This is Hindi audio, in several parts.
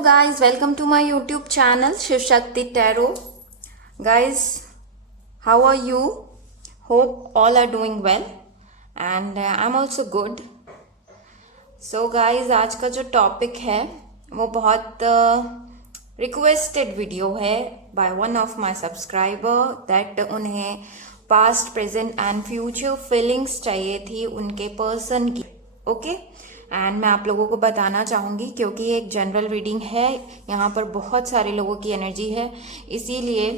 Hello guys, welcome to my YouTube channel Shiv Shakti Tarot. Guys, how are you? Hope all are doing well and I'm also good. So guys, आज का जो टॉपिक है वो बहुत रिक्वेस्टेड वीडियो है by one of my subscriber that उन्हें past present and future feelings चाहिए थी उनके पर्सन की. ओके एंड मैं आप लोगों को बताना चाहूँगी क्योंकि ये एक जनरल रीडिंग है, यहाँ पर बहुत सारे लोगों की एनर्जी है, इसीलिए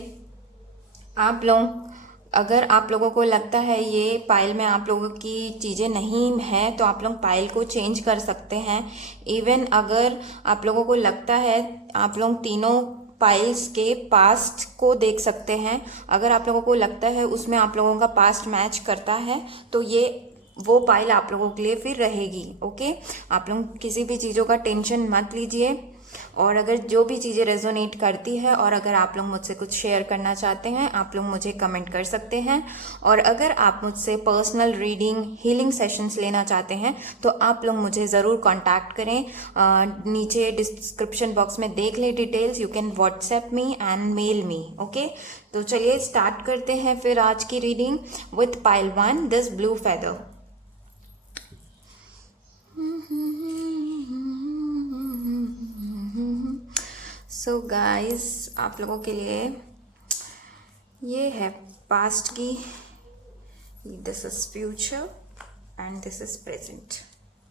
आप लोग अगर आप लोगों को लगता है ये पाइल में आप लोगों की चीज़ें नहीं हैं तो आप लोग पाइल को चेंज कर सकते हैं. इवन अगर आप लोगों को लगता है आप लोग तीनों पाइल्स के पास्ट को देख सकते हैं. अगर आप लोगों को लगता है उसमें आप लोगों का पास्ट मैच करता है तो ये वो पाइल आप लोगों के लिए फिर रहेगी. ओके, आप लोग किसी भी चीज़ों का टेंशन मत लीजिए और अगर जो भी चीज़ें रेजोनेट करती है और अगर आप लोग मुझसे कुछ शेयर करना चाहते हैं आप लोग मुझे कमेंट कर सकते हैं. और अगर आप मुझसे पर्सनल रीडिंग हीलिंग सेशंस लेना चाहते हैं तो आप लोग मुझे ज़रूर कांटेक्ट करें. नीचे डिस्क्रिप्शन बॉक्स में देख लें details. You can WhatsApp me and mail me. Okay, तो चलिए स्टार्ट करते हैं फिर आज की reading with pile 1 this blue feather. So guys, आप लोगों के लिए ये है पास्ट की, this is future and this is present.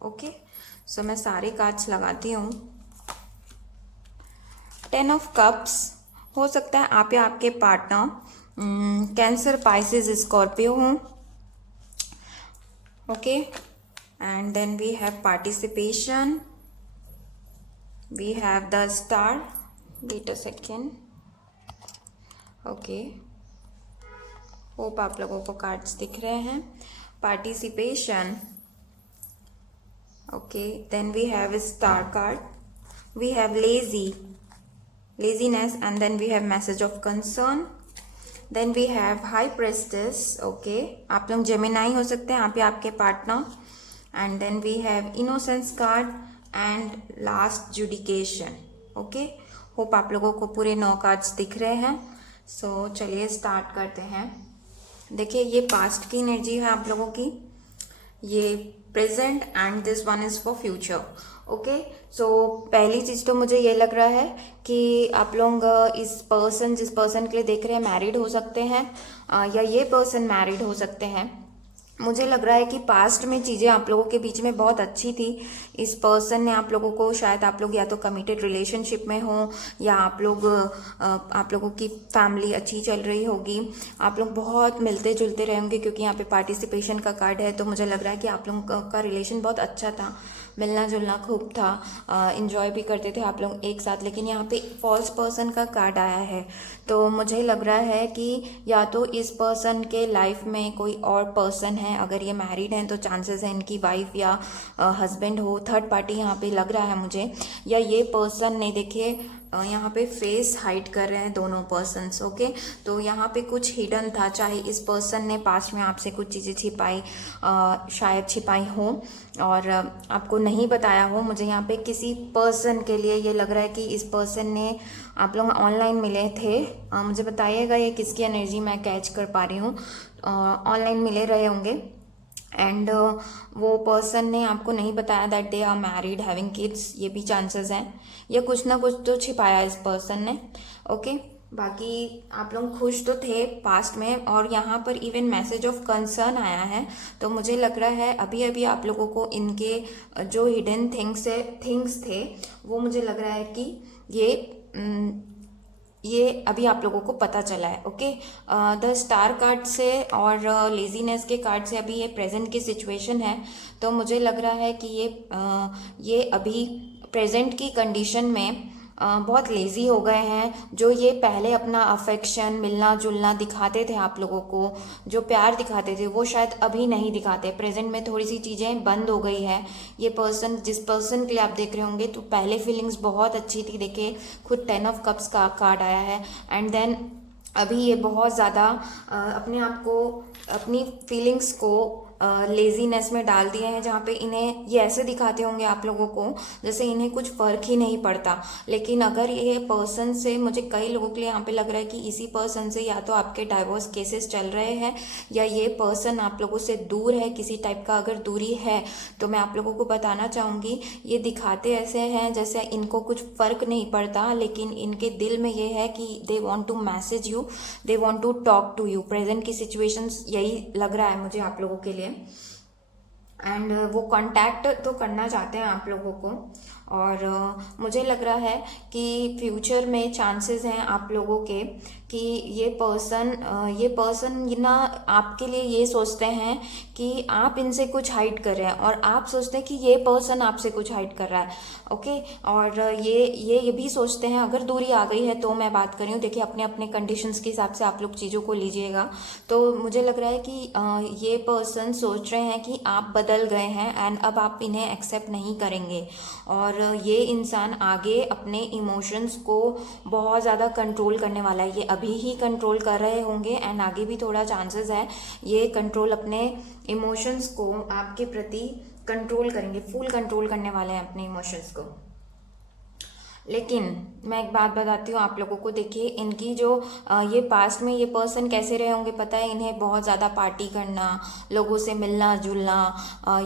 Okay, so मैं सारे कार्ड्स लगाती हूँ. 10 ऑफ कप्स हो सकता है आप या आपके पार्टनर कैंसर, पाइसेस, स्कॉर्पियो हों. Okay, and then we have participation, we have the star. Wait a second. Okay, hope आप लोगों को कार्ड्स दिख रहे हैं. Participation. Okay, then we have star card, we have laziness and then we have message of concern. Then we have high priestess. Okay, आप लोग जेमिनाई हो सकते हैं आप या आपके partner. And then we have innocence card and last जुडिकेशन. ओके, होप आप लोगों को पूरे 9 कार्ड्स दिख रहे हैं. सो चलिए स्टार्ट करते हैं. देखिए, ये पास्ट की एनर्जी है आप लोगों की, ये present and this one is for future. Okay, so पहली चीज़ तो मुझे ये लग रहा है कि आप लोग जिस पर्सन के लिए देख रहे हैं मैरिड हो सकते हैं या ये पर्सन मैरिड हो सकते हैं. मुझे लग रहा है कि पास्ट में चीज़ें आप लोगों के बीच में बहुत अच्छी थी. इस पर्सन ने आप लोगों को, शायद आप लोग या तो कमिटेड रिलेशनशिप में हो या आप लोगों की फैमिली अच्छी चल रही होगी. आप लोग बहुत मिलते जुलते रहेंगे क्योंकि यहाँ पे पार्टिसिपेशन का कार्ड है. तो मुझे लग रहा है कि आप लोगों का रिलेशन बहुत अच्छा था, मिलना जुलना खूब था, इंजॉय भी करते थे आप लोग एक साथ. लेकिन यहाँ पे फॉल्स पर्सन का कार्ड आया है तो मुझे लग रहा है कि या तो इस पर्सन के लाइफ में कोई और पर्सन है. अगर ये मैरिड हैं तो चांसेस है इनकी वाइफ या हस्बैंड हो, थर्ड पार्टी यहाँ पे लग रहा है मुझे. या ये पर्सन ने, देखिए यहाँ पे फेस हाइड कर रहे हैं दोनों पर्सन्स. ओके, तो यहाँ पे कुछ हिडन था, चाहे इस पर्सन ने पास्ट में आपसे कुछ चीज़ें छिपाई, शायद छिपाई हो और आपको नहीं बताया हो. मुझे यहाँ पे किसी पर्सन के लिए ये लग रहा है कि इस पर्सन ने, आप लोग ऑनलाइन मिले थे. मुझे बताइएगा ये किसकी एनर्जी मैं कैच कर पा रही हूँ. ऑनलाइन मिले रहे होंगे एंड वो पर्सन ने आपको नहीं बताया that they are married having kids. ये भी चांसेस हैं, या कुछ ना कुछ तो छिपाया इस पर्सन ने. ओके, बाकी आप लोग खुश तो थे पास्ट में और यहाँ पर इवन मैसेज ऑफ कंसर्न आया है. तो मुझे लग रहा है अभी अभी आप लोगों को इनके जो हिडन थिंग्स थे वो मुझे लग रहा है कि ये अभी आप लोगों को पता चला है. ओके, द स्टार कार्ड से और लेजीनेस के कार्ड से अभी ये प्रेजेंट की सिचुएशन है. तो मुझे लग रहा है कि ये अभी प्रेजेंट की कंडीशन में बहुत लेज़ी हो गए हैं. जो ये पहले अपना अफेक्शन, मिलना जुलना दिखाते थे आप लोगों को, जो प्यार दिखाते थे वो शायद अभी नहीं दिखाते. प्रेजेंट में थोड़ी सी चीज़ें बंद हो गई है. ये पर्सन, जिस पर्सन के लिए आप देख रहे होंगे तो पहले फीलिंग्स बहुत अच्छी थी. देखिए, खुद 10 ऑफ कप्स का कार्ड आया है एंड देन अभी ये बहुत ज़्यादा अपने आप को, अपनी फीलिंग्स को लेजीनेस में डाल दिए हैं, जहाँ पे इन्हें ये ऐसे दिखाते होंगे आप लोगों को जैसे इन्हें कुछ फर्क ही नहीं पड़ता। लेकिन अगर ये पर्सन से, मुझे कई लोगों के लिए यहाँ पे लग रहा है कि इसी पर्सन से या तो आपके डाइवोर्स केसेस चल रहे हैं या ये पर्सन आप लोगों से दूर है, किसी टाइप का अगर दूरी है तो मैं आप लोगों को बताना चाहूँगी ये दिखाते ऐसे हैं जैसे इनको कुछ फर्क नहीं पड़ता, लेकिन इनके दिल में ये है कि they want to message you, they want to talk to you. Present की सिचुएशंस यही लग रहा है मुझे आप लोगों के लिए। एंड वो कांटेक्ट तो करना चाहते हैं आप लोगों को, और मुझे लग रहा है कि फ्यूचर में चांसेस हैं आप लोगों के कि ये पर्सन ना आपके लिए ये सोचते हैं कि आप इनसे कुछ हाइड कर रहे हैं और आप सोचते हैं कि ये पर्सन आपसे कुछ हाइड कर रहा है। ओके, और ये भी सोचते हैं, अगर दूरी आ गई है तो मैं बात कर रही हूँ, देखिए अपने अपने कंडीशंस के हिसाब से आप लोग चीज़ों को लीजिएगा। तो मुझे लग रहा है कि ये पर्सन सोच रहे हैं कि आप बदल गए हैं एंड अब आप इन्हें एक्सेप्ट नहीं करेंगे, और ये इंसान आगे अपने इमोशंस को बहुत ज़्यादा कंट्रोल करने वाला है। ये अभी ही कंट्रोल कर रहे होंगे एंड आगे भी थोड़ा चांसेस है ये कंट्रोल अपने इमोशंस को आपके प्रति कंट्रोल करेंगे, फुल कंट्रोल करने वाले हैं अपने इमोशंस को। लेकिन मैं एक बात बताती हूँ आप लोगों को, देखिए इनकी जो ये पास्ट में ये पर्सन कैसे रहे होंगे पता है, इन्हें बहुत ज़्यादा पार्टी करना, लोगों से मिलना जुलना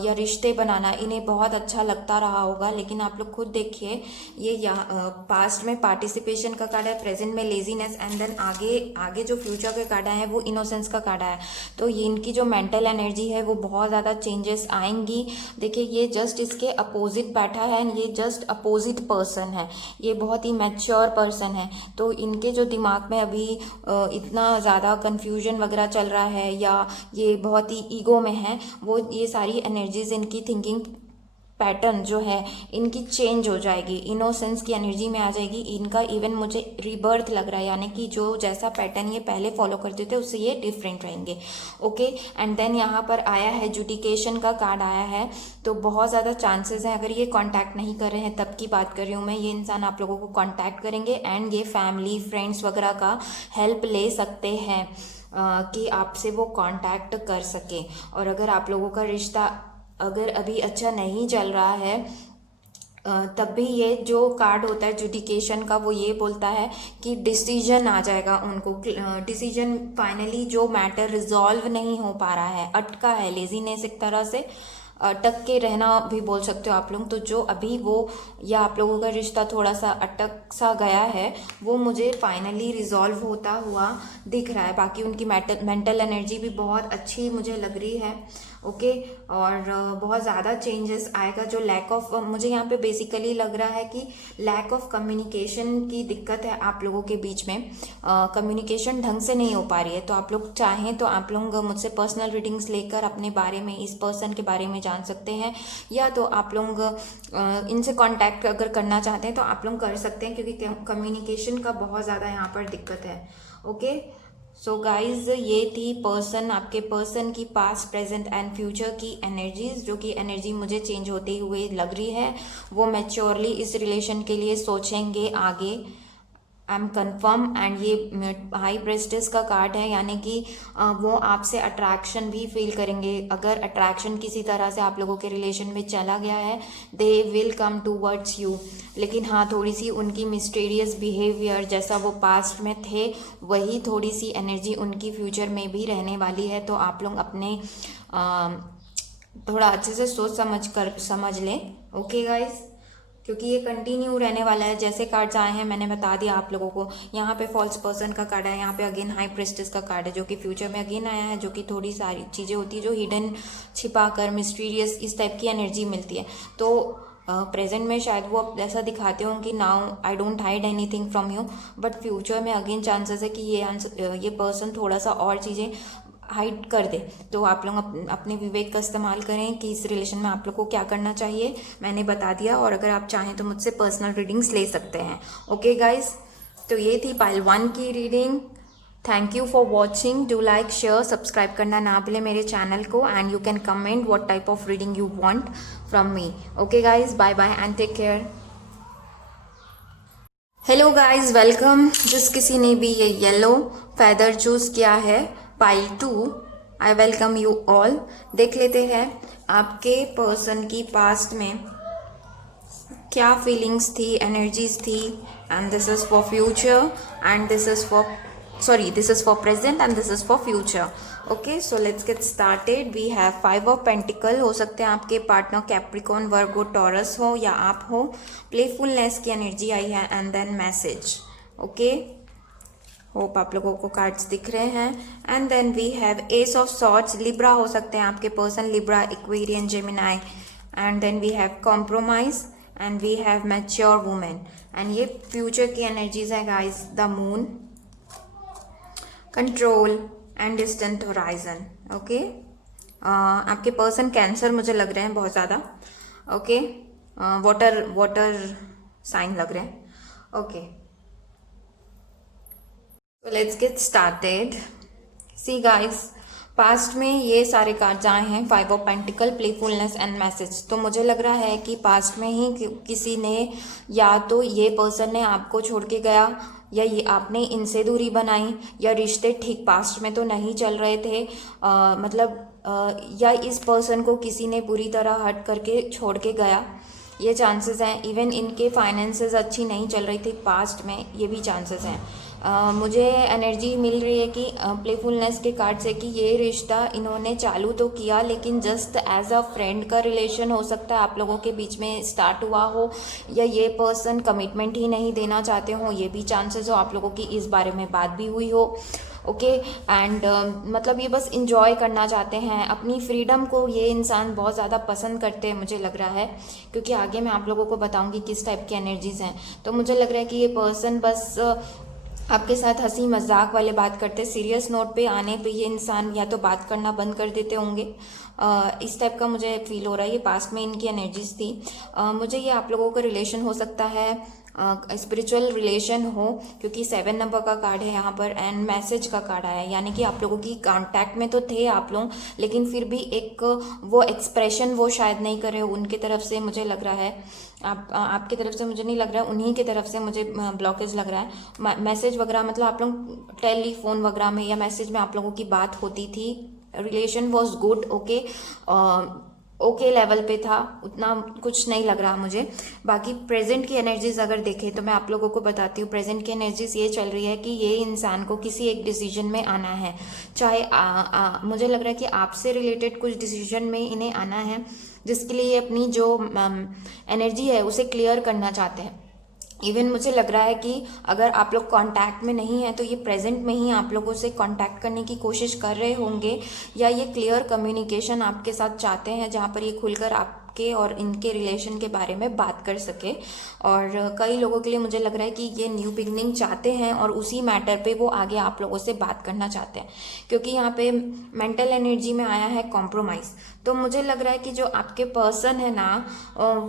या रिश्ते बनाना इन्हें बहुत अच्छा लगता रहा होगा। लेकिन आप लोग खुद देखिए ये पास्ट में पार्टिसिपेशन का कार्ड है, प्रेजेंट में लेजीनेस, एंड देन आगे जो फ्यूचर का कार्ड है वो इनोसेंस का कार्ड है। तो ये इनकी जो मेंटल एनर्जी है वो बहुत ज़्यादा चेंजेस आएंगी। देखिए ये जस्ट इसके अपोजिट बैठा है एंड ये जस्ट अपोजिट पर्सन है, ये बहुत ही मैच्योर पर्सन है। तो इनके जो दिमाग में अभी इतना ज़्यादा कन्फ्यूजन वगैरह चल रहा है या ये बहुत ही ईगो में है, वो ये सारी एनर्जीज इनकी थिंकिंग पैटर्न जो है इनकी चेंज हो जाएगी, इनोसेंस की एनर्जी में आ जाएगी। इनका इवन मुझे रीबर्थ लग रहा है, यानी कि जो जैसा पैटर्न ये पहले फॉलो करते थे उससे ये डिफरेंट रहेंगे। ओके, एंड देन यहाँ पर आया है जुडिकेशन का कार्ड आया है। तो बहुत ज़्यादा चांसेस हैं, अगर ये कांटेक्ट नहीं कर रहे हैं तब की बात कर रही हूँ मैं, ये इंसान आप लोगों को कांटेक्ट करेंगे एंड ये फैमिली फ्रेंड्स वगैरह का हेल्प ले सकते हैं कि आपसे वो कांटेक्ट कर सके। और अगर आप लोगों का रिश्ता अगर अभी अच्छा नहीं चल रहा है तब भी ये जो कार्ड होता है जुडिकेशन का वो ये बोलता है कि डिसीजन आ जाएगा उनको, डिसीजन फाइनली जो मैटर रिजॉल्व नहीं हो पा रहा है, अटका है, लेजीनेस एक तरह से अटक के रहना भी बोल सकते हो आप लोग। तो जो अभी वो या आप लोगों का रिश्ता थोड़ा सा अटक सा गया है वो मुझे फाइनली रिजॉल्व होता हुआ दिख रहा है। बाकी उनकी मेंटल एनर्जी भी बहुत अच्छी मुझे लग रही है। ओके, और बहुत ज़्यादा चेंजेस आएगा। जो लैक ऑफ, मुझे यहाँ पे बेसिकली लग रहा है कि लैक ऑफ कम्युनिकेशन की दिक्कत है आप लोगों के बीच में, कम्युनिकेशन ढंग से नहीं हो पा रही है। तो आप लोग चाहें तो आप लोग मुझसे पर्सनल रीडिंग्स लेकर अपने बारे में, इस पर्सन के बारे में जान सकते हैं, या तो आप लोग इनसे कांटेक्ट अगर करना चाहते हैं तो आप लोग कर सकते हैं, क्योंकि कम्युनिकेशन का बहुत ज़्यादा यहाँ पर दिक्कत है। ओके, सो गाइज ये थी पर्सन, आपके पर्सन की पास्ट प्रेजेंट एंड फ्यूचर की एनर्जीज, जो कि एनर्जी मुझे चेंज होते हुए लग रही है। वो मैच्योरली इस रिलेशन के लिए सोचेंगे आगे, आई एम कन्फर्म। एंड ये हाई प्रेस्टिस का कार्ड है, यानी कि वो आपसे अट्रैक्शन भी फील करेंगे। अगर अट्रैक्शन किसी तरह से आप लोगों के रिलेशन में चला गया है, they will come towards you. लेकिन हाँ, थोड़ी सी उनकी मिस्टीरियस बिहेवियर जैसा वो पास्ट में थे वही थोड़ी सी एनर्जी उनकी फ्यूचर में भी रहने वाली है। तो आप लोग अपने थोड़ा अच्छे से सोच समझ लें। ओके गाइज, क्योंकि ये कंटिन्यू रहने वाला है। जैसे कार्ड्स आए हैं मैंने बता दिया आप लोगों को। यहाँ पे फॉल्स पर्सन का कार्ड है, यहाँ पे अगेन हाई प्रेस्टिस का कार्ड है जो कि फ्यूचर में अगेन आया है, जो कि थोड़ी सारी चीज़ें होती है जो हिडन, छिपा कर, मिस्टीरियस, इस टाइप की एनर्जी मिलती है। तो प्रेजेंट में शायद वो ऐसा दिखाते हो कि now I don't hide anything from you, but future में अगेन चांसेस है कि ये पर्सन थोड़ा सा और चीज़ें हाइड कर दे। तो आप लोग अपने विवेक का इस्तेमाल करें कि इस रिलेशन में आप लोग को क्या करना चाहिए, मैंने बता दिया। और अगर आप चाहें तो मुझसे पर्सनल रीडिंग्स ले सकते हैं। ओके गाइज, तो ये थी पाइल 1 की reading. Thank you for watching. Do like, share, subscribe करना ना भूलें मेरे चैनल को, and you can comment what type of reading you want from me. Okay guys, bye bye and take care. Hello guys, welcome. जिस किसी ने भी ये येलो फेदर चूज किया है pile 2, I welcome you all. देख लेते हैं आपके पर्सन की पास्ट में क्या फीलिंग्स थी, एनर्जीज थी, and this is for future and this is for this is for present and this is for future. Okay, so let's get started. We have 5 of pentacle. हो सकते हैं आपके पार्टनर कैप्रिकॉर्न, वर्गो, टॉरस हो या आप हो। प्लेफुलनेस की एनर्जी आई है and then message. Okay, hope आप लोगों को कार्ड्स दिख रहे हैं। And then we have ace of swords. Libra हो सकते हैं आपके person, Libra, Aquarian, Gemini. And then we have compromise and we have mature women. एंड ये फ्यूचर की एनर्जीज है guys. The moon, control and distant horizon. Okay, आपके पर्सन कैंसर मुझे लग रहे हैं बहुत ज़्यादा। ओके, वाटर साइन लग रहे हैं। Okay, so let's get started. See guys, past में ये सारे कार्ड्स आए हैं, 5 of pentacle, playfulness and message. तो मुझे लग रहा है कि पास्ट में ही किसी ने, या तो ये पर्सन ने आपको छोड़ के गया, या ये आपने इनसे दूरी बनाई, या रिश्ते ठीक पास्ट में तो नहीं चल रहे थे, या इस पर्सन को किसी ने बुरी तरह हर्ट करके छोड़ के गया, ये चांसेस हैं। इवन इनके फाइनेंसेस अच्छी नहीं चल रही थी पास्ट में, ये भी चांसेस हैं। मुझे एनर्जी मिल रही है कि प्लेफुलनेस के कार्ड से कि ये रिश्ता इन्होंने चालू तो किया, लेकिन जस्ट एज अ फ्रेंड का रिलेशन हो सकता है आप लोगों के बीच में स्टार्ट हुआ हो, या ये पर्सन कमिटमेंट ही नहीं देना चाहते हो, ये भी चांसेस हो। आप लोगों की इस बारे में बात भी हुई हो। ओके, एंड मतलब ये बस इंजॉय करना चाहते हैं अपनी फ्रीडम को। ये इंसान बहुत ज़्यादा पसंद करते हैं मुझे लग रहा है, क्योंकि आगे मैं आप लोगों को बताऊंगी किस टाइप की एनर्जीज हैं। तो मुझे लग रहा है कि ये पर्सन बस आपके साथ हंसी मजाक वाले बात करते, सीरियस नोट पे आने पे ये इंसान या तो बात करना बंद कर देते होंगे। इस टाइप का मुझे फील हो रहा है। ये पास्ट में इनकी एनर्जीज थी। मुझे ये आप लोगों का रिलेशन हो सकता है, स्पिरिचुअल रिलेशन हो, क्योंकि 7 नंबर का कार्ड है यहाँ पर एंड मैसेज का कार्ड आया है। यानी कि आप लोगों की कांटेक्ट में तो थे आप लोग, लेकिन फिर भी एक वो एक्सप्रेशन वो शायद नहीं करे उनके तरफ से, मुझे लग रहा है। आपकी तरफ से मुझे नहीं लग रहा है, उन्हीं की तरफ से मुझे ब्लॉकेज लग रहा है। मैसेज वगैरह मतलब आप लोग टेलीफोन वगैरह में या मैसेज में आप लोगों की बात होती थी। Relation was good, okay level पे था, उतना कुछ नहीं लग रहा मुझे। बाकी प्रेजेंट की एनर्जीज अगर देखें तो मैं आप लोगों को बताती हूँ। प्रेजेंट की एनर्जीज ये चल रही है कि ये इंसान को किसी एक डिसीजन में आना है, चाहे मुझे लग रहा है कि आपसे रिलेटेड कुछ डिसीजन में इन्हें आना है, जिसके लिए ये अपनी जो एनर्जी है उसे क्लियर करना चाहते हैं। इवन मुझे लग रहा है कि अगर आप लोग कांटेक्ट में नहीं है तो ये प्रेजेंट में ही आप लोगों से कांटेक्ट करने की कोशिश कर रहे होंगे, या ये क्लियर कम्युनिकेशन आपके साथ चाहते हैं जहाँ पर ये खुलकर आपके और इनके रिलेशन के बारे में बात कर सके। और कई लोगों के लिए मुझे लग रहा है कि ये न्यू बिगनिंग चाहते हैं और उसी मैटर पे वो आगे आप लोगों से बात करना चाहते हैं, क्योंकि यहाँ पे मेंटल एनर्जी में आया है कॉम्प्रोमाइज़। तो मुझे लग रहा है कि जो आपके पर्सन है ना,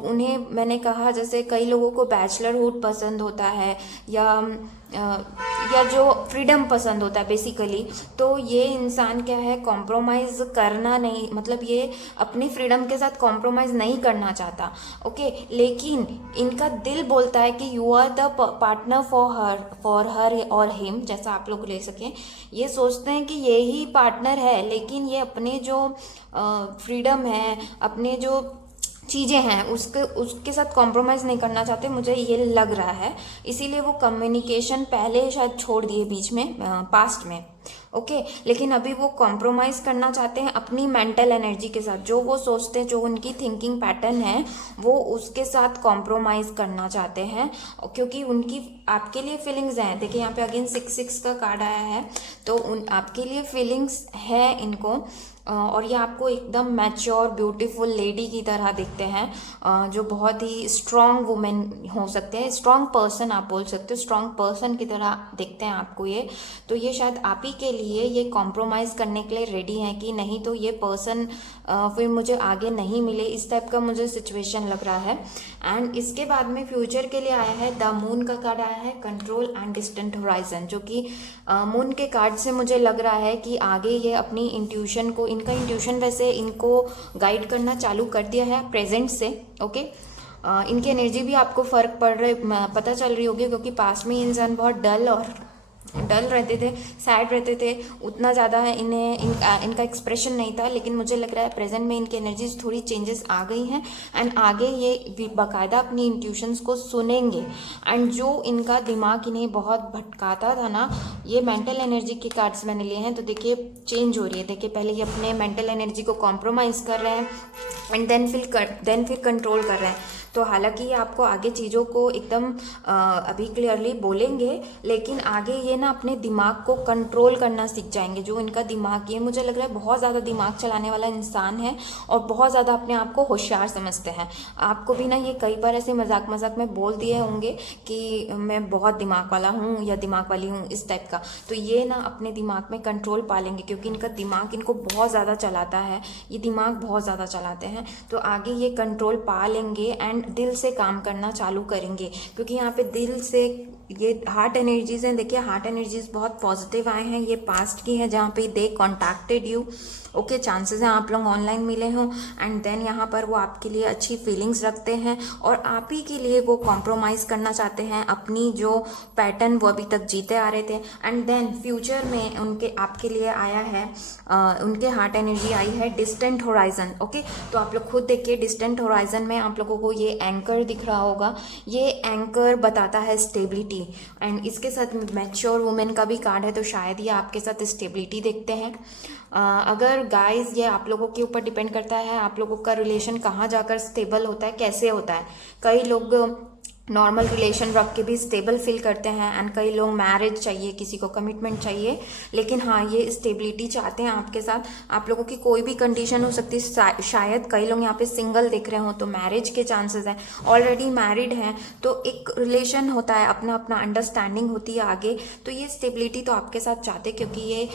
उन्हें मैंने कहा जैसे कई लोगों को बैचलरहुड पसंद होता है, या जो फ्रीडम पसंद होता है बेसिकली। तो ये इंसान क्या है, कॉम्प्रोमाइज़ करना नहीं, मतलब ये अपनी फ्रीडम के साथ कॉम्प्रोमाइज़ नहीं करना चाहता। ओके, लेकिन इनका दिल बोलता है कि you are the partner for her और हिम, जैसा आप लोग ले सकें। ये सोचते हैं कि ये ही पार्टनर है, लेकिन ये अपने जो फ्रीडम है, अपने जो चीज़ें हैं उसके साथ कॉम्प्रोमाइज़ नहीं करना चाहते, मुझे ये लग रहा है। इसीलिए वो कम्युनिकेशन पहले शायद छोड़ दिए बीच में, पास्ट में। ओके, लेकिन अभी वो कॉम्प्रोमाइज़ करना चाहते हैं अपनी मेंटल एनर्जी के साथ। जो वो सोचते हैं, जो उनकी थिंकिंग पैटर्न है, वो उसके साथ कॉम्प्रोमाइज़ करना चाहते हैं, क्योंकि उनकी आपके लिए फीलिंग्स हैं। देखिए यहाँ पे अगेन 6 का कार्ड आया है, तो आपके लिए फीलिंग्स है इनको, और ये आपको एकदम मैच्योर ब्यूटीफुल लेडी की तरह दिखते हैं, जो बहुत ही स्ट्रॉन्ग वुमेन हो सकते हैं, स्ट्रॉन्ग पर्सन आप बोल सकते हो, स्ट्रॉन्ग पर्सन की तरह दिखते हैं आपको ये। तो ये शायद आप ही के लिए ये कॉम्प्रोमाइज़ करने के लिए रेडी हैं कि नहीं तो ये पर्सन फिर मुझे आगे नहीं मिले, इस टाइप का मुझे सिचुएशन लग रहा है। एंड इसके बाद में फ्यूचर के लिए आया है द मून का कार्ड आया है, कंट्रोल एंड डिस्टेंट होराइजन, जो कि मून के कार्ड से मुझे लग रहा है कि आगे ये अपनी इंट्यूशन को, इनका इंट्यूशन वैसे इनको गाइड करना चालू कर दिया है प्रेजेंट से। ओके, इनकी एनर्जी भी आपको फ़र्क पड़ रहा है, पता चल रही होगी, क्योंकि पास में इंसान बहुत डल और डल रहते थे, सैड रहते थे, उतना ज़्यादा इनका एक्सप्रेशन नहीं था। लेकिन मुझे लग रहा है प्रेजेंट में इनकी एनर्जीज थोड़ी चेंजेस आ गई हैं एंड आगे ये बाकायदा अपनी इंट्यूशंस को सुनेंगे। एंड जो इनका दिमाग इन्हें बहुत भटकाता था ना, ये मेंटल एनर्जी के कार्ड्स मैंने लिए हैं तो देखिए चेंज हो रही है। देखिए पहले ये अपने मेंटल एनर्जी को कॉम्प्रोमाइज़ कर रहे हैं एंड देन फिर कंट्रोल कर रहे हैं। तो हालांकि ये आपको आगे चीज़ों को एकदम अभी क्लियरली बोलेंगे, लेकिन आगे ये ना अपने दिमाग को कंट्रोल करना सीख जाएंगे। जो इनका दिमाग, ये मुझे लग रहा है बहुत ज़्यादा दिमाग चलाने वाला इंसान है और बहुत ज़्यादा अपने आप को होशियार समझते हैं। आपको भी ना ये कई बार ऐसे मजाक मजाक में बोल दिए होंगे कि मैं बहुत दिमाग वाला हूँ या दिमाग वाली हूँ, इस टाइप का। तो ये ना अपने दिमाग में कंट्रोल पा लेंगे क्योंकि इनका दिमाग इनको बहुत ज़्यादा चलाता है, ये दिमाग बहुत ज़्यादा चलाते हैं। तो आगे ये कंट्रोल पा लेंगे एंड दिल से काम करना चालू करेंगे क्योंकि यहाँ पे दिल से ये हार्ट एनर्जीज हैं। देखिए हार्ट एनर्जीज बहुत पॉजिटिव आए हैं, ये पास्ट की है जहाँ पे दे कॉन्टैक्टेड यू। ओके, चांसेस हैं आप लोग ऑनलाइन मिले हों एंड देन यहाँ पर वो आपके लिए अच्छी फीलिंग्स रखते हैं और आप ही के लिए वो कॉम्प्रोमाइज़ करना चाहते हैं अपनी जो पैटर्न वो अभी तक जीते आ रहे थे। एंड देन फ्यूचर में उनके आपके लिए आया है उनके हार्ट एनर्जी आई है डिस्टेंट होराइजन। ओके, तो आप लोग खुद देखिए डिस्टेंट होराइजन में आप लोगों को ये एंकर दिख रहा होगा, ये एंकर बताता है स्टेबिलिटी। एंड इसके साथ मैच्योर वुमेन का भी कार्ड है तो शायद ये आपके साथ स्टेबिलिटी देखते हैं। अगर गाइस ये आप लोगों के ऊपर डिपेंड करता है आप लोगों का रिलेशन कहाँ जाकर स्टेबल होता है, कैसे होता है। कई लोग नॉर्मल रिलेशन रख के भी स्टेबल फील करते हैं एंड कई लोग मैरिज चाहिए, किसी को कमिटमेंट चाहिए। लेकिन हाँ, ये स्टेबिलिटी चाहते हैं आपके साथ। आप लोगों की कोई भी कंडीशन हो सकती है, शायद कई लोग यहाँ पे सिंगल दिख रहे हो तो मैरिज के चांसेस हैं, ऑलरेडी मैरिड हैं तो एक रिलेशन होता है, अपना अपना अंडरस्टैंडिंग होती है आगे। तो ये स्टेबिलिटी तो आपके साथ चाहते हैं क्योंकि ये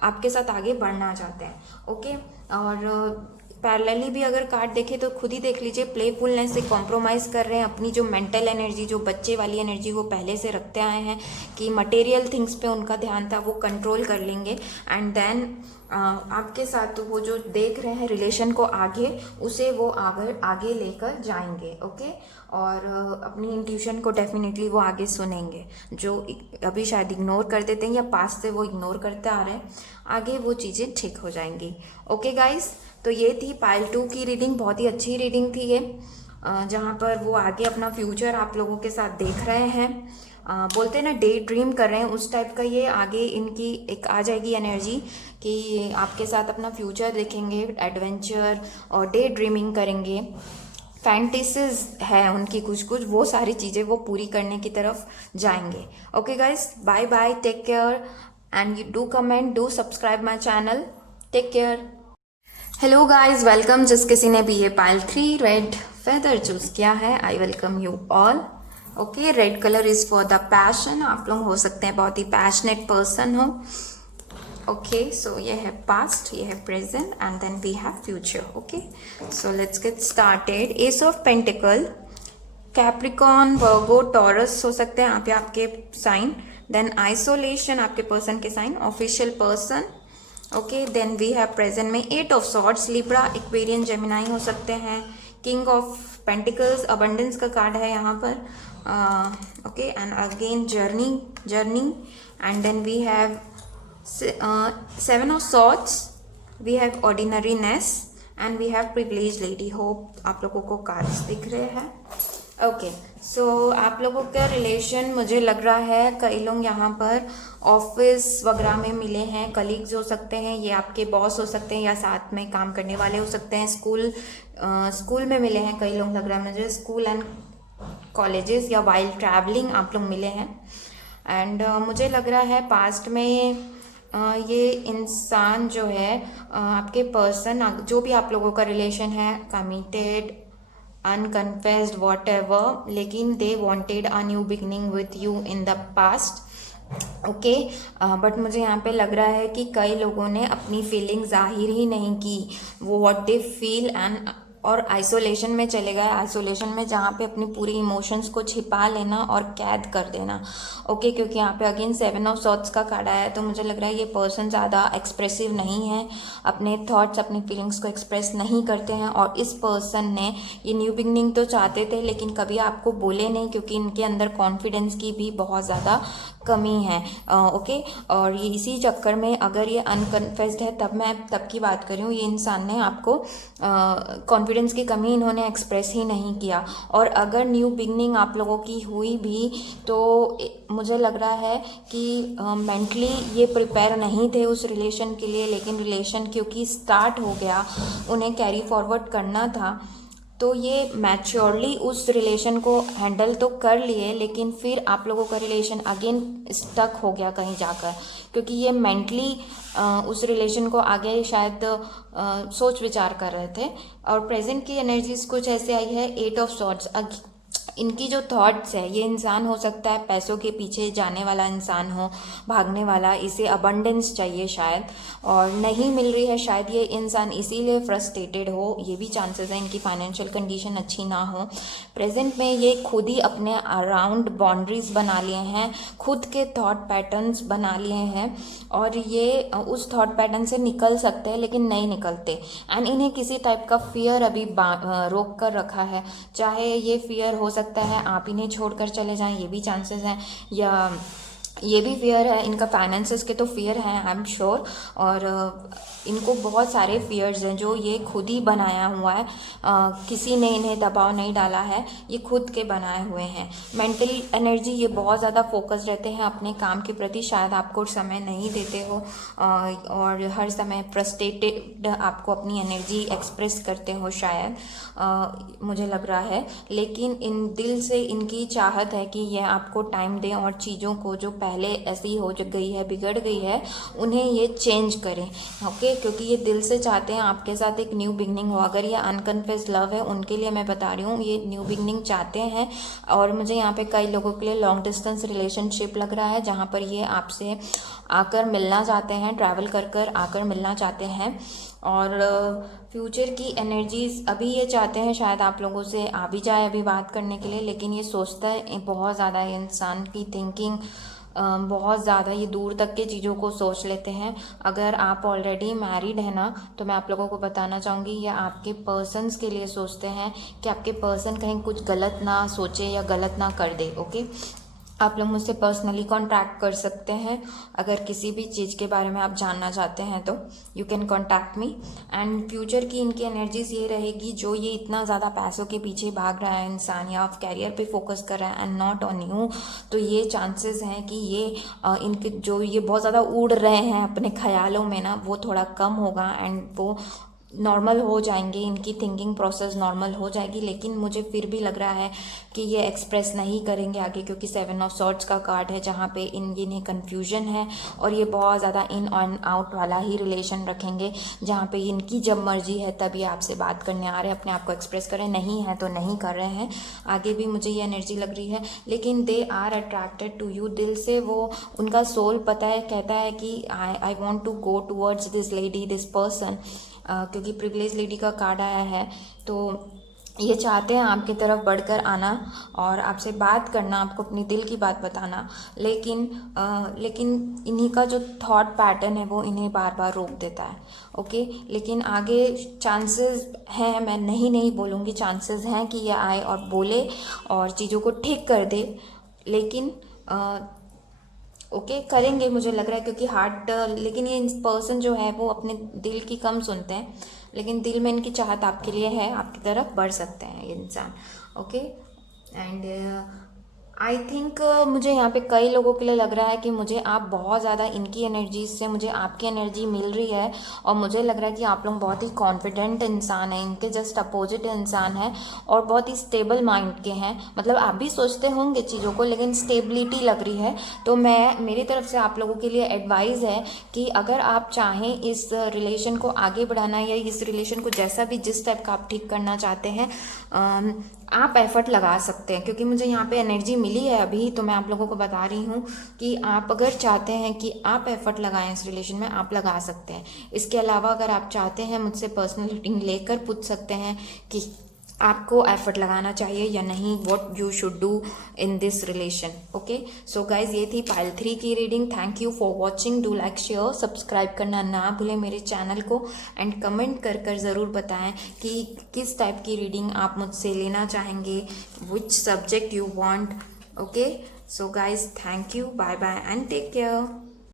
आपके साथ आगे बढ़ना चाहते हैं। ओके, और पैरेलली भी अगर कार्ड देखें तो खुद ही देख लीजिए, प्लेफुलनेस से कॉम्प्रोमाइज़ कर रहे हैं अपनी जो मेंटल एनर्जी, जो बच्चे वाली एनर्जी वो पहले से रखते आए हैं कि मटेरियल थिंग्स पे उनका ध्यान था, वो कंट्रोल कर लेंगे। एंड देन आपके साथ वो जो देख रहे हैं रिलेशन को आगे, उसे वो आगे लेकर जाएंगे। ओके, और अपनी इंट्यूशन को डेफिनेटली वो आगे सुनेंगे, जो अभी शायद इग्नोर कर देते हैं या पास से वो इग्नोर करते आ रहे हैं, आगे वो चीज़ें ठीक हो जाएंगी। ओके गाइस, तो ये थी पाइल 2 की रीडिंग। बहुत ही अच्छी रीडिंग थी ये, जहाँ पर वो आगे अपना फ्यूचर आप लोगों के साथ देख रहे हैं। बोलते हैं ना डे ड्रीम कर रहे हैं, उस टाइप का ये आगे इनकी एक आ जाएगी एनर्जी कि आपके साथ अपना फ्यूचर देखेंगे, एडवेंचर और डे ड्रीमिंग करेंगे। फैंटेसीज है उनकी कुछ वो सारी चीज़ें वो पूरी करने की तरफ जाएंगे। Okay guys, bye bye, take care and you do comment, do subscribe my channel, take care. Hello guys, welcome. जिस किसी ने भी ये पाइल 3 रेड फेदर चूज किया है, I welcome you all. Okay, red colour is for the passion. आप लोग हो सकते हैं बहुत ही पैशनेट पर्सन हो। ओके, सो ये है पास्ट, ये है present and then we have future. Okay, so let's get started. Ace of pentacle, Capricorn, Virgo, Taurus हो सकते हैं आप या आपके साइन। देन आइसोलेशन, आपके पर्सन के sign, official person. Okay, then we have present में 8 of swords, Libra, Aquarian, Gemini हो सकते हैं। किंग ऑफ पेंटिकल्स, अबंडेंस का कार्ड है यहाँ पर। Okay, and again journey and then we have 7 of swords, we have ordinariness and we have privilege lady. Hope आप लोगों को कार्ड्स दिख रहे हैं। ओके, सो आप लोगों का रिलेशन मुझे लग रहा है कई लोग यहाँ पर ऑफिस वगैरह में मिले हैं, कलीग्स हो सकते हैं, ये आपके बॉस हो सकते हैं या साथ में काम करने वाले हो सकते हैं। स्कूल में मिले हैं कई लोग, लग रहा है मुझे स्कूल एंड कॉलेजेस या वाइल ट्रैवलिंग आप लोग मिले हैं। एंड मुझे लग रहा है पास्ट में ये इंसान जो है आपके पर्सन, जो भी आप लोगों का रिलेशन है, कमिटेड, अनकन्फेस्ड, वॉट एवर, लेकिन they wanted a new beginning with you in the past. Okay, but मुझे यहाँ पे लग रहा है कि कई लोगों ने अपनी फीलिंग जाहिर ही नहीं की, वो व्हाट दे फील एंड और आइसोलेशन में चले गए। आइसोलेशन में जहाँ पे अपनी पूरी इमोशंस को छिपा लेना और कैद कर देना। ओके, क्योंकि यहाँ पे अगेन 7 ऑफ सॉर्ड्स का कार्ड आया है तो मुझे लग रहा है ये पर्सन ज़्यादा एक्सप्रेसिव नहीं है, अपने थॉट्स अपनी फीलिंग्स को एक्सप्रेस नहीं करते हैं। और इस पर्सन ने ये न्यू बिगनिंग तो चाहते थे लेकिन कभी आपको बोले नहीं क्योंकि इनके अंदर कॉन्फिडेंस की भी बहुत ज़्यादा कमी है। ओके, और ये इसी चक्कर में अगर ये अनकन्फेस्ड है, तब की बात कर रही हूँ, ये इंसान ने आपको कॉन्फिडेंस की कमी इन्होंने एक्सप्रेस ही नहीं किया। और अगर न्यू बिगनिंग आप लोगों की हुई भी तो मुझे लग रहा है कि मेंटली ये प्रिपेयर नहीं थे उस रिलेशन के लिए, लेकिन रिलेशन क्योंकि स्टार्ट हो गया, उन्हें कैरी फॉरवर्ड करना था, तो ये मैच्योरली उस रिलेशन को हैंडल तो कर लिए, लेकिन फिर आप लोगों का रिलेशन अगेन स्टक हो गया कहीं जाकर, क्योंकि ये मेंटली उस रिलेशन को आगे शायद सोच विचार कर रहे थे। और प्रेजेंट की एनर्जीज कुछ ऐसे आई है, 8 ऑफ सॉर्ड्स। इनकी जो थॉट्स है, ये इंसान हो सकता है पैसों के पीछे जाने वाला इंसान हो, भागने वाला, इसे अबंडेंस चाहिए शायद, और नहीं मिल रही है शायद ये इंसान इसीलिए फ्रस्ट्रेटेड हो, ये भी चांसेस है। इनकी फाइनेंशियल कंडीशन अच्छी ना हो। प्रेजेंट में ये खुद ही अपने अराउंड बाउंड्रीज बना लिए हैं, खुद के थॉट पैटर्न्स बना लिए हैं, और ये उस थॉट पैटर्न से निकल सकते हैं लेकिन नहीं निकलते। एंड इन्हें किसी टाइप का फियर अभी रोक कर रखा है, चाहे ये फियर हो सकता है आप इन्हें छोड़कर चले जाएं, ये भी चांसेस हैं, या ये भी फियर है, इनका फाइनेंसेस के तो फियर हैं आई एम श्योर, और इनको बहुत सारे फियर्स हैं जो ये खुद ही बनाया हुआ है, किसी ने इन्हें दबाव नहीं डाला है, ये खुद के बनाए हुए हैं। मेंटल एनर्जी, ये बहुत ज़्यादा फोकस रहते हैं अपने काम के प्रति, शायद आपको समय नहीं देते हो, और हर समय फ्रस्ट्रेटेड आपको अपनी एनर्जी एक्सप्रेस करते हो शायद, मुझे लग रहा है। लेकिन इन दिल से इनकी चाहत है कि ये आपको टाइम दें और चीज़ों को जो पहले ऐसी हो जो गई है, बिगड़ गई है, उन्हें ये चेंज करें। ओके, क्योंकि ये दिल से चाहते हैं आपके साथ एक न्यू बिगनिंग हो। अगर ये अनकन्फेस्ड लव है उनके लिए मैं बता रही हूँ, ये न्यू बिगनिंग चाहते हैं। और मुझे यहाँ पे कई लोगों के लिए लॉन्ग डिस्टेंस रिलेशनशिप लग रहा है, जहाँ पर ये आपसे आकर मिलना चाहते हैं, ट्रैवल कर कर आकर मिलना चाहते हैं। और फ्यूचर की एनर्जीज अभी ये चाहते हैं शायद आप लोगों से आ भी जाए अभी बात करने के लिए, लेकिन ये सोचता है बहुत ज़्यादा, इंसान की थिंकिंग बहुत ज़्यादा, ये दूर तक के चीज़ों को सोच लेते हैं। अगर आप ऑलरेडी मैरिड है ना, तो मैं आप लोगों को बताना चाहूँगी, ये आपके पर्सन्स के लिए सोचते हैं कि आपके पर्सन कहीं कुछ गलत ना सोचे या गलत ना कर दे। ओके, आप लोग मुझसे पर्सनली कॉन्टैक्ट कर सकते हैं अगर किसी भी चीज़ के बारे में आप जानना चाहते हैं तो you can contact me. And future की इनकी एनर्जीज ये रहेगी, जो ये इतना ज़्यादा पैसों के पीछे भाग रहा है इंसान, या कैरियर पे फोकस कर रहा है एंड नॉट ऑन यू, तो ये चांसेस हैं कि ये इनके जो ये बहुत ज़्यादा उड़ रहे हैं अपने ख्यालों में ना, वो थोड़ा कम होगा एंड वो नॉर्मल हो जाएंगे, इनकी थिंकिंग प्रोसेस नॉर्मल हो जाएगी। लेकिन मुझे फिर भी लग रहा है कि ये एक्सप्रेस नहीं करेंगे आगे, क्योंकि 7 ऑफ सॉर्ड्स का कार्ड है, जहाँ पे इन्हें कन्फ्यूजन है, और ये बहुत ज़्यादा इन ऑन आउट वाला ही रिलेशन रखेंगे, जहाँ पे इनकी जब मर्जी है तब ये आपसे बात करने आ रहे हैं, अपने आप को एक्सप्रेस करें, नहीं है तो नहीं कर रहे हैं। आगे भी मुझे ये एनर्जी लग रही है, लेकिन they are attracted to you. दिल से वो, उनका सोल पता है, कहता है कि I want to go towards this lady, this person, क्योंकि प्रिविलेज लेडी का कार्ड आया है, तो ये चाहते हैं आपकी तरफ बढ़कर आना और आपसे बात करना, आपको अपनी दिल की बात बताना, लेकिन इन्हीं का जो थॉट पैटर्न है वो इन्हें बार बार रोक देता है। ओके, लेकिन आगे चांसेस हैं, मैं नहीं बोलूँगी, चांसेस हैं कि ये आए और बोले और चीज़ों को ठीक कर दे, लेकिन ओके करेंगे मुझे लग रहा है, क्योंकि हार्ट, लेकिन ये पर्सन जो है वो अपने दिल की कम सुनते हैं, लेकिन दिल में इनकी चाहत आपके लिए है, आपकी तरफ बढ़ सकते हैं ये इंसान। ओके, एंड आई थिंक मुझे यहाँ पे कई लोगों के लिए लग रहा है कि मुझे आप बहुत ज़्यादा इनकी एनर्जी से मुझे आपकी एनर्जी मिल रही है, और मुझे लग रहा है कि आप लोग बहुत ही कॉन्फिडेंट इंसान हैं, इनके जस्ट अपोजिट इंसान हैं, और बहुत ही स्टेबल माइंड के हैं। मतलब आप भी सोचते होंगे चीज़ों को, लेकिन स्टेबिलिटी लग रही है। तो मेरी तरफ से आप लोगों के लिए एडवाइस है कि अगर आप चाहें इस रिलेशन को आगे बढ़ाना, या इस रिलेशन को जैसा भी जिस टाइप का आप ठीक करना चाहते हैं, आप एफर्ट लगा सकते हैं, क्योंकि मुझे यहाँ पे एनर्जी मिली है अभी, तो मैं आप लोगों को बता रही हूँ कि आप अगर चाहते हैं कि आप एफर्ट लगाएं इस रिलेशन में, आप लगा सकते हैं। इसके अलावा अगर आप चाहते हैं, मुझसे पर्सनल रीडिंग लेकर पूछ सकते हैं कि आपको एफर्ट लगाना चाहिए या नहीं, what you should do in this relation. Okay, so guys, ये थी पाइल 3 की reading. Thank you for watching, do like, share, subscribe करना ना भूलें मेरे चैनल को, एंड कमेंट कर ज़रूर बताएं कि किस टाइप की रीडिंग आप मुझसे लेना चाहेंगे, which subject you want. Okay, So guys, thank you, bye bye and take care.